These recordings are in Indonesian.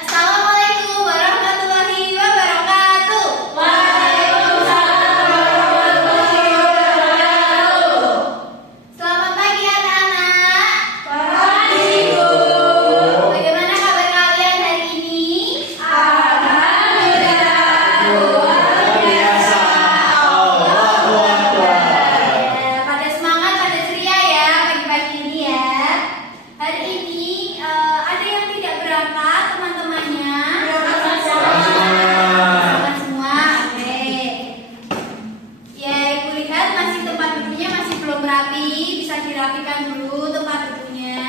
Assalamualaikum warahmatullahi wabarakatuh. Waalaikumsalam warahmatullahi wabarakatuh. Selamat pagi anak-anak. Pagi, Bu. Bagaimana kabar kalian hari ini? Alhamdulillah, luar biasa. Allahu Akbar. Pada semangat, pada ceria ya pagi-pagi ini ya. Hari ini ada yang tidak berangkat teman-temannya? Berangkat semua. Oke. Ya, Ibu lihat masih tempat duduknya masih belum rapi, bisa dirapikan dulu tempat duduknya.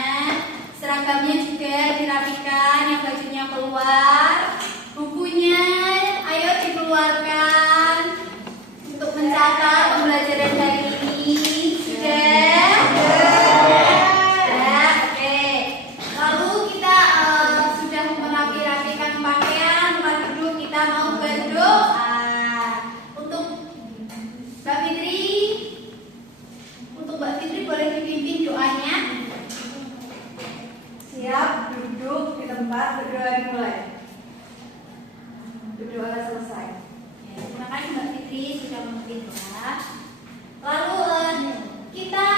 Seragamnya juga dirapikan, yang bajunya keluar. Bukunya ayo dikeluarkan untuk mencatat pembelajaran hari ini. Sudah? Sudah, oke. Lalu kita sudah merapi-rapikan pakaian, tempat duduk, kita mau berdoa. Untuk Mbak Fitri, boleh dipimpin doanya? Siap, duduk di tempat, berdoa dimulai. Berdoa selesai. Ya, terima kasih Mbak Fitri sudah memimpin doa. Lalu kita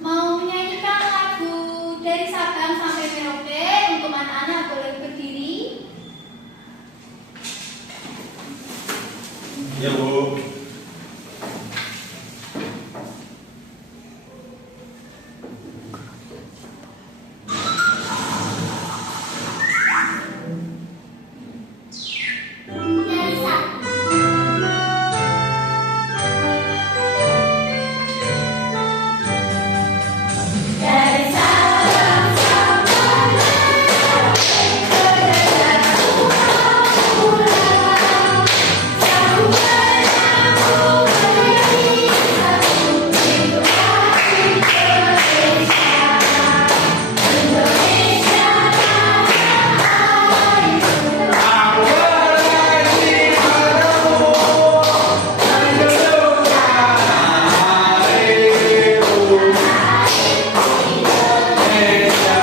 mau menyanyikan lagu dari Sabang sampai Merauke. Untuk anak-anak boleh berdiri. Ya, Bu. Dari Sabang. Dari Sabang sampai Merauke, bergerak pulang. Sampai aku berdiri satu pintu hati Indonesia. Indonesia tanah airku. Aku berjanji padamu menjunjung harimu Indonesia.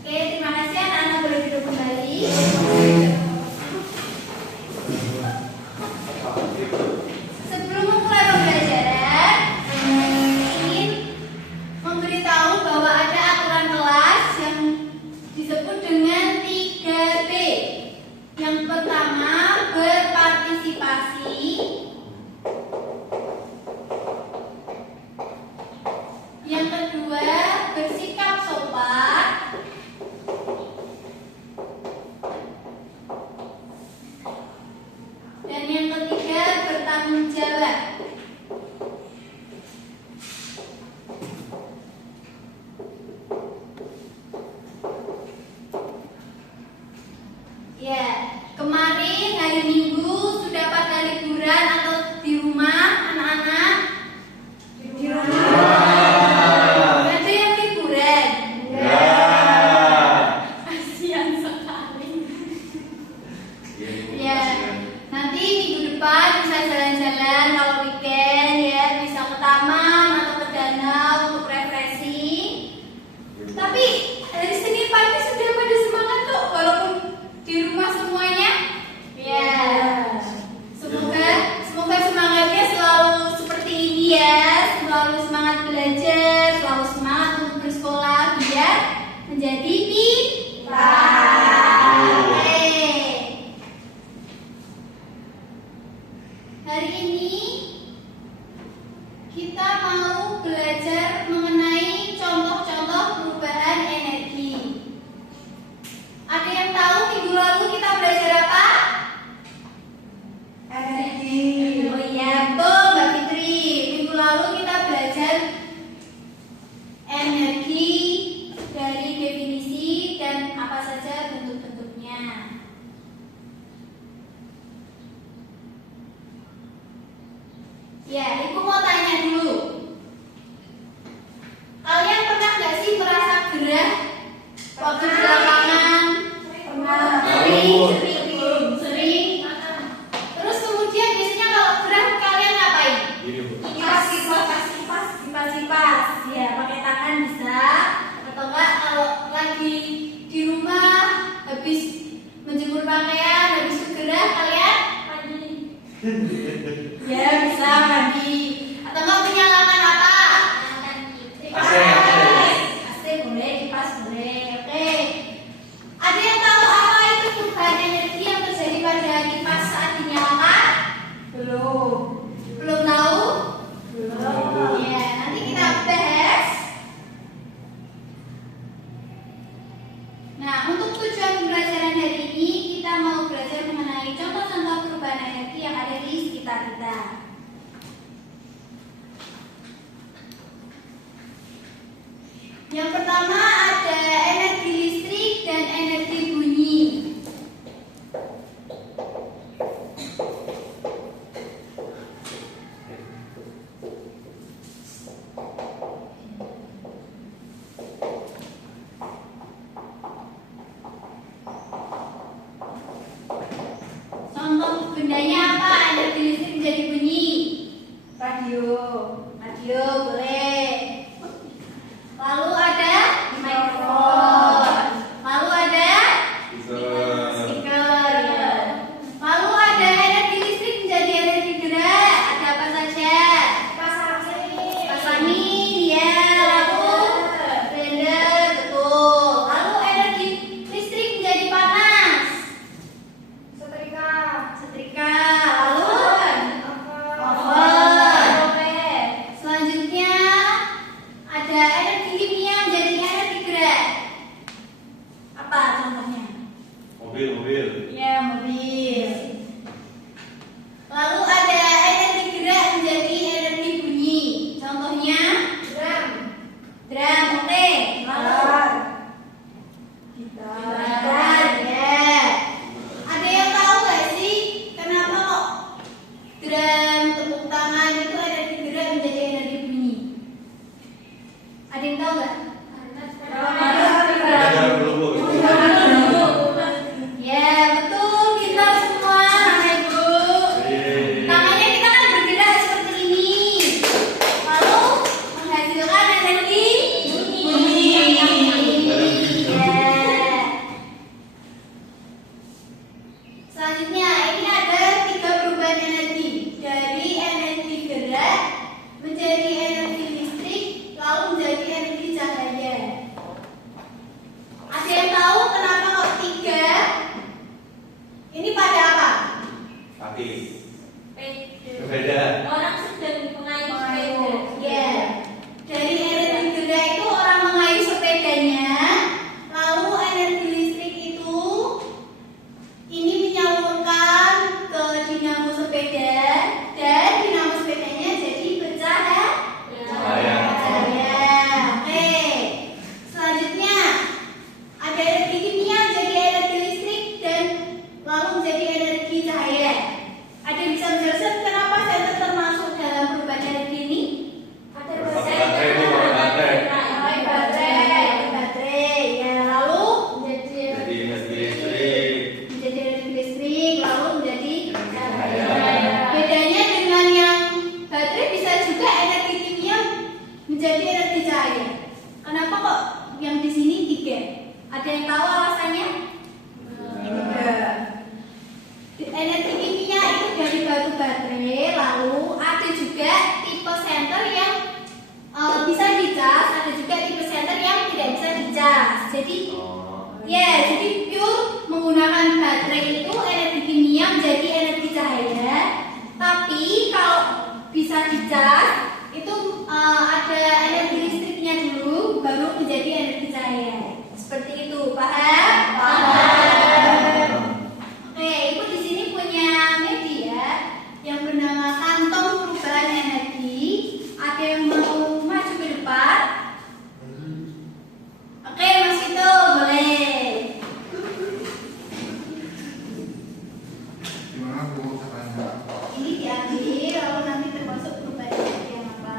Oke, terima kasih anak-anak boleh duduk kembali. Sebelum memulai pembelajaran, ingin memberitahu bahwa ada aturan kelas yang disebut dengan 3B. Yang pertama, berpartisipasi. Yang kedua, bersikap sopan. Dan yang ketiga, bertanggung jawab. Ya, kemarin hari Minggu sudah pada liburan atau di rumah anak-anak? Di rumah. Ada yang liburan? Kasihan sekali. Ya, nanti minggu depan bisa jalan-jalan kalau weekend ya, bisa ke taman atau ke danau untuk refreshing. Tapi hari Senin pagi sudah pada semangat kok, walaupun di rumah semuanya. Ya, semoga semangatnya selalu seperti ini ya, selalu semangat belajar, selalu semangat untuk bersekolah biar menjadi pintar. Oke. Hari ini kita mau belajar mengenai contoh-contoh perubahan energi. Ada yang tahu minggu lalu kita belajar apa? Energi. Oh iya, betul Mbak Fitri. Minggu lalu kita belajar energi dari definisi lagi di rumah habis menjemur pakaian, habis itu gerah kalian mandi. Ya bisa mandi. Atau enggak menyalakan apa? AC. AC boleh, kipas boleh. Oke. Ada yang tahu apa itu perubahan energi yang terjadi pada kipas saat dinyalakan? Belum. Belum tahu? Belum. Ya, nanti kita bahas. Nah, untuk tujuan pembelajaran hari ini kita mau belajar mengenai contoh-contoh perubahan energi yang ada di sekitar kita. Yang pertama ada energi listrik dan energi bunyi. Contoh bendanya apa? Energi listrik menjadi bunyi. Radio. Radio boleh. Lalu ada mikrofon. Lalu ada speaker. Ya. Lalu ada energi listrik menjadi energi gerak. Ada apa saja? Kipas angin, ya. Lalu blender, betul. Lalu energi listrik menjadi panas. Setrika. Lalu oven. Selanjutnya ada energi kimia menjadi energi gerak. Apa contohnya? Mobil. Ya, mobil. Lalu ada energi gerak menjadi energi bunyi. Contohnya? Drum, oke. Lalu? Gitar, ya. Ada yang tahu nggak sih kenapa kok drum, tepuk tangan itu energi gerak menjadi energi bunyi? Ada yang tahu nggak? Ada dulu. Ya, betul, kita semua Bapak Ibu. Tangannya kita kan bergerak seperti ini. Lalu menghasilkan energi bunyi. Ya. Selanjutnya ini ada 3 perubahan energi. Dari energi gerak menjadi energi listrik, lalu menjadi energi cahaya. Ada yang tahu kenapa kok 3? Ini pada apa? Kaki. Berbeda. Orang sedang mengayuh sepeda. Ya. Dari energi gerak itu orang mengayuh sepedanya, lalu energi listrik itu ini menyalurkan ke dinamo sepeda dan dinamo sepedanya jadi bercahaya. Cahaya. Oke. Selanjutnya ada energi kimia menjadi energi listrik dan lalu menjadi energi cahaya. Ada yang bisa menjelaskan kenapa senter termasuk dalam perubahan energi ini? Ada Baterai itu, baterai. Baterai. Ya, lalu Jadi energi listrik. menjadi energi listrik, lalu menjadi Cahaya. Bedanya dengan yang baterai bisa juga energi kimia menjadi energi cahaya. Kenapa kok yang di sini 3? Ada yang tahu alasannya? Energi kimia itu dari batu baterai, lalu ada juga tipe senter yang bisa dicas, ada juga tipe senter yang tidak bisa dicas. Jadi jadi pure menggunakan baterai itu energi kimia menjadi energi cahaya. Tapi kalau bisa dicas itu ada energi listriknya dulu, baru menjadi energi cahaya. Seperti itu, paham? Oke, Ibu di sini punya media yang bernama kantong perubahan energi. Ada yang mau maju ke depan? Oke, Mas Vito, boleh. Gimana Bu caranya? Ini diambil, lalu nanti termasuk perubahan energi yang apa?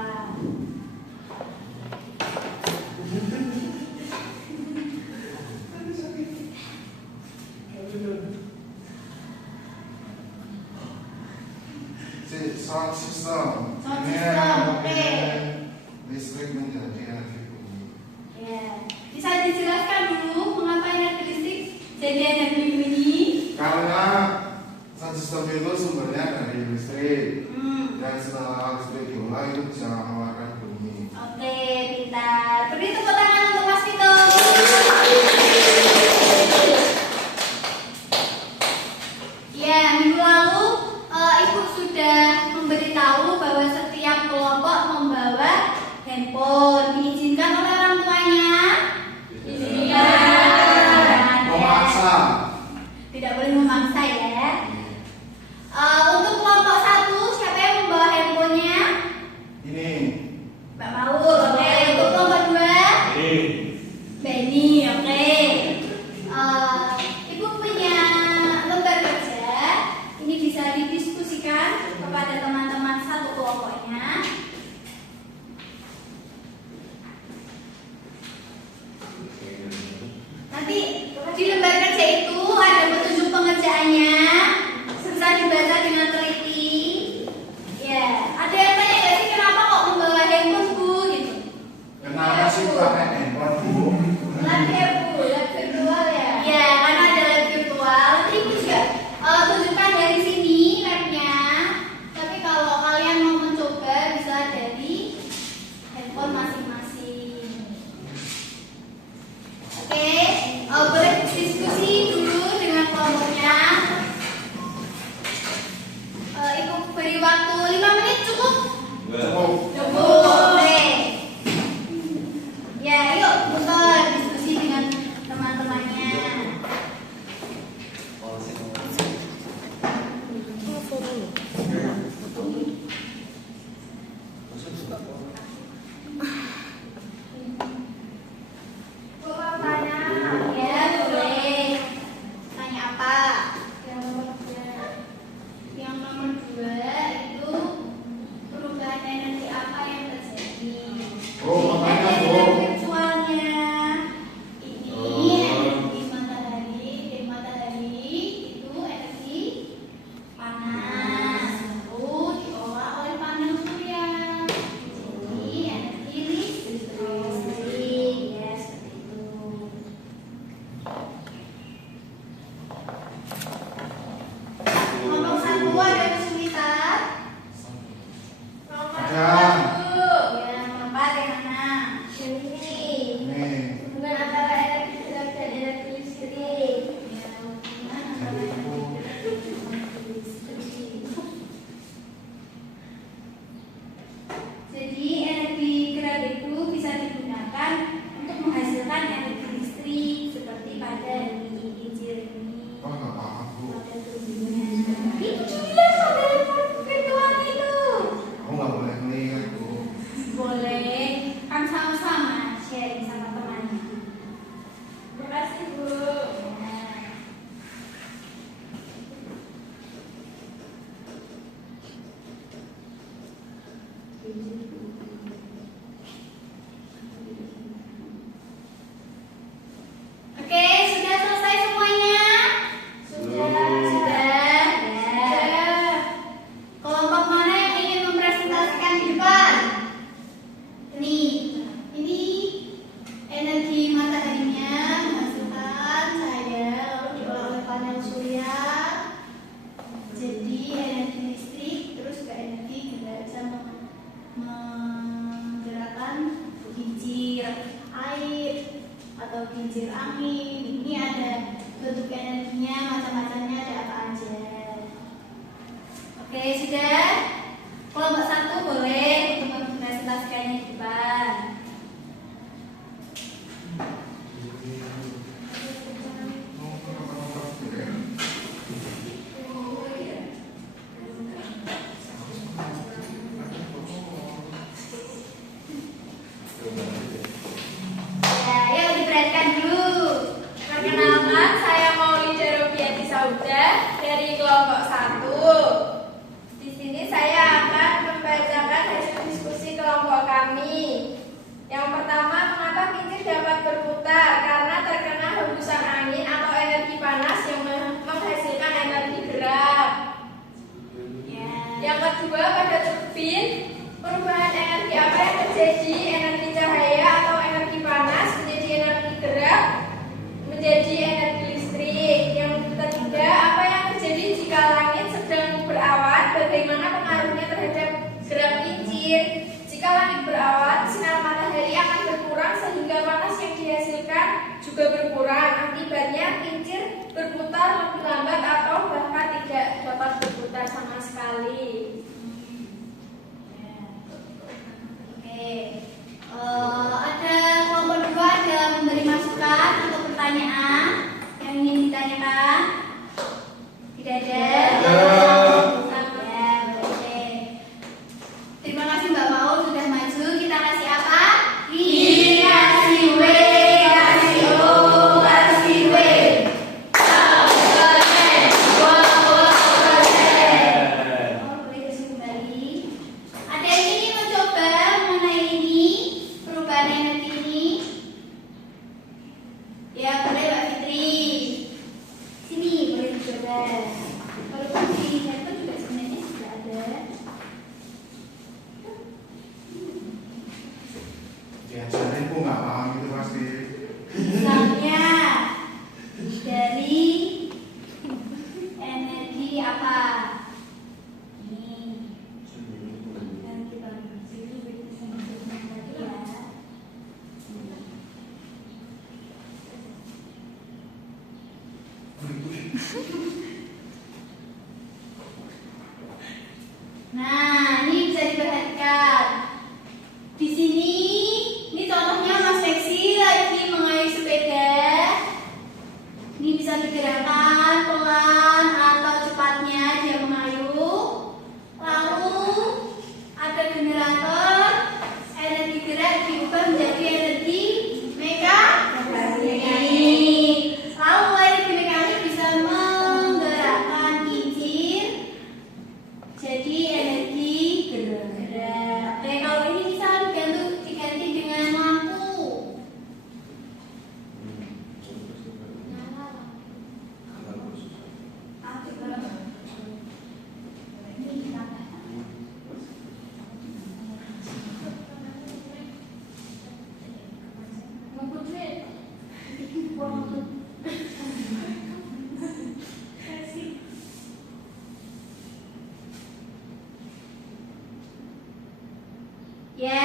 Sound system. Sound Ini system, oke. listrik menjadi energi bunyi. Ya, bisa dijelaskan dulu jadi energi ini? Karena sound system itu sumbernya dari listrik. Dan setelah listrik diolah itu bisa mengeluarkan bunyi. Oke, pintar. Beri tepuk tangan untuk Mas Vito. Ya, minggu lalu Ibu sudah memberitahu bahwa setiap kelompok membawa handphone. Diizinkan oleh orang tuanya? Izinkan. Memaksa. Tidak boleh memaksa ya. Untuk kelompok 1, siapa yang membawa handphonenya? Ini. Mbak Maul, oke. Untuk kelompok 2? Ini. Benny, oke. Ibu punya lembar kerja. Ini bisa didiskusikan kepada teman-teman satu kelompoknya. Nanti di lembar kerja itu ada petunjuk pengerjaannya. Bisa dibaca dengan teliti. Ya, ada yang tanya nggak sih kenapa kok membawa handphone Bu? Gitu. Kenapa sih pakai handphone, Bu? Lab ya Bu, lab virtual ya. Iya, karena ada lab virtual. Nanti Ibu juga tunjukkan dari sini labnya. Tapi kalau kalian mau mencoba bisa dari handphone masing-masing. Oke, boleh diskusi dulu dengan kelompoknya. Ibu beri waktu 5 menit cukup? Cukup. Cukup. Oke. Ya, yuk bentar diskusi dengan teman-temannya. Boleh tanya? Ya, boleh. Tanya apa? Yang nomor 2 itu perubahan energi apa yang terjadi? Oh, makanya, Energi Bu. virtualnya ini energi matahari. Dari matahari itu energi panas, lalu diolah oleh panel surya. Jadi energi listrik, ya seperti itu. Kelompok 1 ada kesulitan? Kelompok Ada. 1 ya, kelompok 4 yang mana? Ini. Ini. Hubungan antara energi gerak dan energi listrik. Ya, hubungan antara energi gerak dan energi listrik. Jadi energi gerak itu bisa digunakan untuk menghasilkan energi listrik seperti pada kincir ini. Oh, nggak paham, Bu. Pada tubuhnya. Itu bilang model virtual itu. Aku nggak boleh ngelihat, Bu. Boleh, kan sama-sama sharing sama temannya. Terima kasih Bu. Oke, sudah selesai semuanya? Sudah. Ya. Kelompok mana yang ingin mempresentasikan di depan? Ini energi mataharinya menghasilkan cahaya lalu diolah oleh panel surya. Jadi energi listrik terus ke energi gerak bisa menggerakkan kincir air atau kincir angin. Ini ada bentuk energinya, macam-macamnya ada apa aja. Oke, sudah. Kelompok 1 boleh untuk mempresentasikannya di depan. Ya, yuk diperhatikan dulu. Perkenalkan, saya Maulida Robiati Sauda dari kelompok 1. Di sini saya akan membacakan hasil diskusi kelompok kami. juga berkurang. Akibatnya kincir berputar lebih lambat atau bahkan tidak dapat berputar sama sekali. Oke. Ada kelompok dua ada memberi masukan untuk pertanyaan yang ingin ditanyakan. Tidak ada. Ya, oke. Terima kasih Mbak Maul sudah maju. Kita kasih apa? Kasih W, kasih O, kasih W. Boleh kasih kembali. Ada yang ingin mencoba mengenai ini, perubahan energi ini? Ya, boleh Mbak Fitri. Sini boleh dicoba. Kalau di handphone juga sebenarnya sudah ada. Diajarin kok nggak paham itu pasti. Misalnya dari energi apa? Ini. Dan kita tadi ya. Nah, ini bisa diperhatikan. Di sini, ini contohnya Mas Lexi lagi mengayuh sepeda. Ini bisa digerakkan pelan atau cepatnya dia mengayuh. Lalu ada generator, energi gerak diubah menjadi energi mekanik. Lalu energi mekanik bisa menggerakkan kincir jadi energi gerak. Oke, kalau ini bisa diganti dengan lampu. Ya,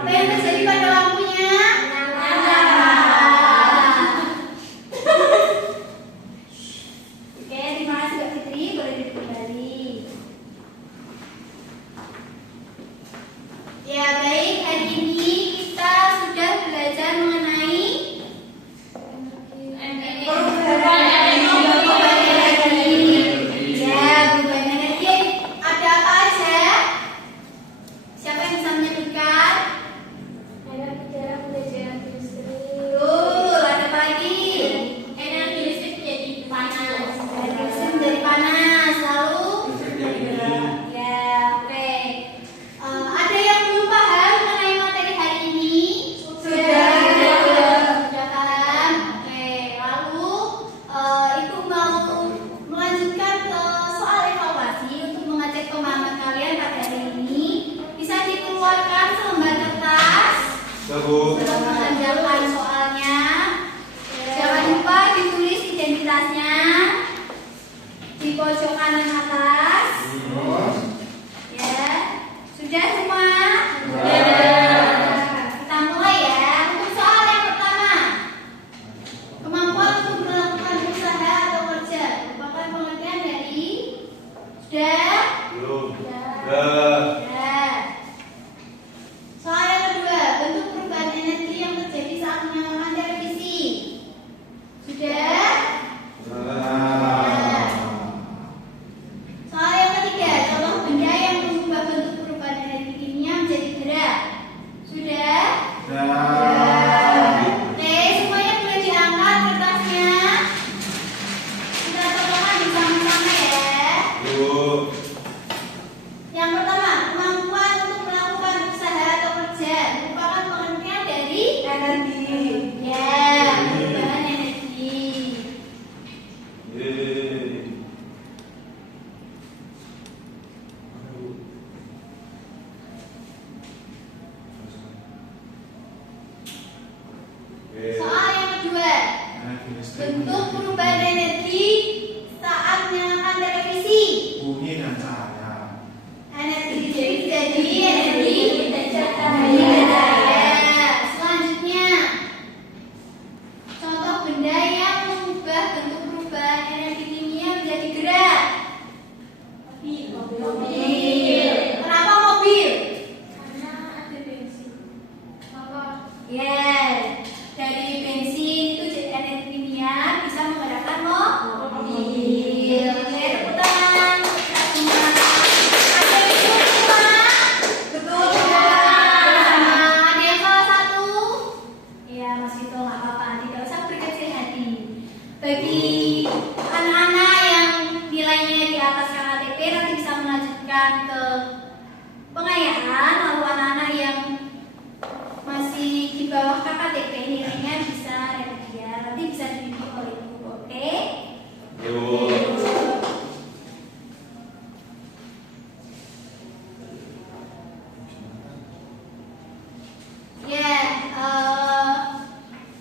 apa yang terjadi pada lampunya? Nyala. Oke, terima kasih Mbak Fitri, boleh duduk kembali. Ya baik, hari ini kita sudah belajar mengenai perubahan energi. Ya, perubahan energi. Ada apa aja? Siapa yang bisa menyebutkan? Energi dalam belajar industri. Betul, ada apa lagi? Energi listrik jadi panas. Energi listrik menjadi panas, lalu ya, oke. Ada yang belum paham mengenai materi hari ini? Sudah paham? Oke, lalu Ibu mau melanjutkan ke soal evaluasi untuk mengecek pemahaman kalian pada hari ini. Bisa dikeluarkan selembar kertas. Mengerjakan soalnya. Jangan lupa ditulis identitasnya di pojok kanan atas. Ya, sudah semua? Kita mulai ya. Untuk soal yang pertama, kemampuan untuk melakukan usaha atau kerja merupakan pengertian dari sudah. Ya. Soal yang kedua, bentuk perubahan energi yang terjadi saat menyalakan televisi. Sudah? Soal yang ketiga, contoh benda yang mengubah bentuk perubahan energi kimia menjadi gerak. Sudah? Oke, semuanya boleh diangkat kertasnya. Kita tolongkan bersama-sama ya. Yang pertama, kemampuan untuk melakukan usaha atau kerja merupakan pengertian dari energi. Ya, perubahan energi. Soal yang kedua, bentuk perubahan energi saat menyalakan televisi. Bunyi dan cahaya. Energi jadi energi dan cahaya. Selanjutnya, apa-apa, tidak usah berkecil hati. Bagi anak-anak yang nilainya di atas KKTP nanti bisa melanjutkan ke pengayaan, lalu anak-anak yang masih di bawah KKTP nilainya bisa remedial, nanti bisa dibimbing oleh ibu, oke? Yuk. Ya,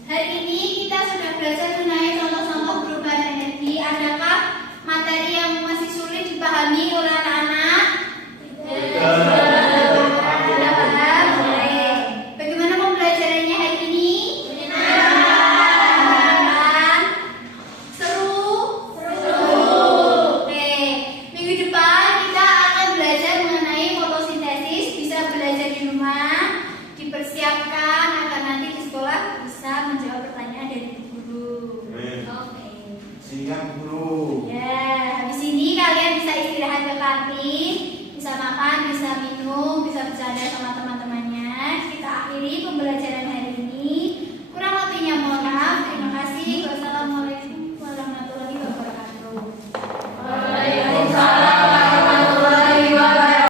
hari ini kita sudah belajar mengenai contoh-contoh perubahan energi. Adakah materi yang masih sulit dipahami oleh anak-anak? Sudah paham? Baik. Bagaimana pembelajarannya hari ini? Menyenangkan? Seru? Oke. Minggu depan kita akan belajar mengenai fotosintesis. Bisa belajar di rumah, dipersiapkan agar nanti di sekolah bisa menjawab pertanyaan dari guru. Amin. Oke. Siap guru. Ya, habis ini kalian bisa istirahat ke kantin, bisa makan, bisa minum, bisa bercanda sama teman-temannya. Kita akhiri pembelajaran